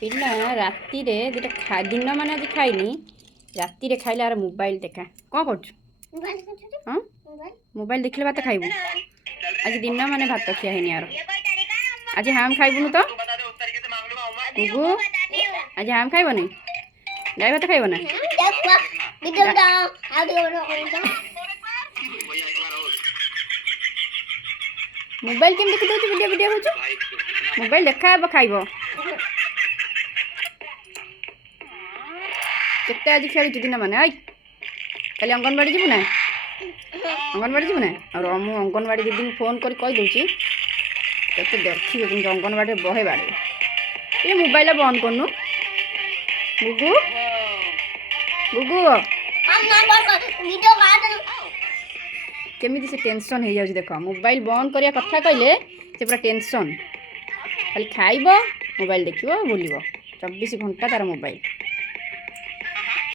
पिला राति रे दुटा दिन मान आज खाइनी राति रे खाइले आर मोबाइल देखा कौन कर हाँ मोबाइल देखले भात खाइबू आज दिन माने भात खिया है यार आज हम खाइबुनु तो गुगु आज हम खाइब नहीं गाय भात खाइब ना मोबाइल केम देखि दउछु वीडियो वीडियो होछु मोबाइल देखा खाइब केते आज खेलु दिन माने आई खाली अंगनवाड़ी जीवु ना अंगनवाड़ी जीवु ना और मु अंगनवाड़ी दीदी फोन कर कहि दउची केते देखिबे कि अंगनवाड़ी बहे बाड़े ये मोबाइल बंद करनु गुगु गुगु केमिति से टेंशन हो जाउची देखो मोबाइल बंद करिया कथा कहले से पूरा टेंशन खाली खाइबो मोबाइल देखिबो बोलिबो 24 घंटा तार मोबाइल।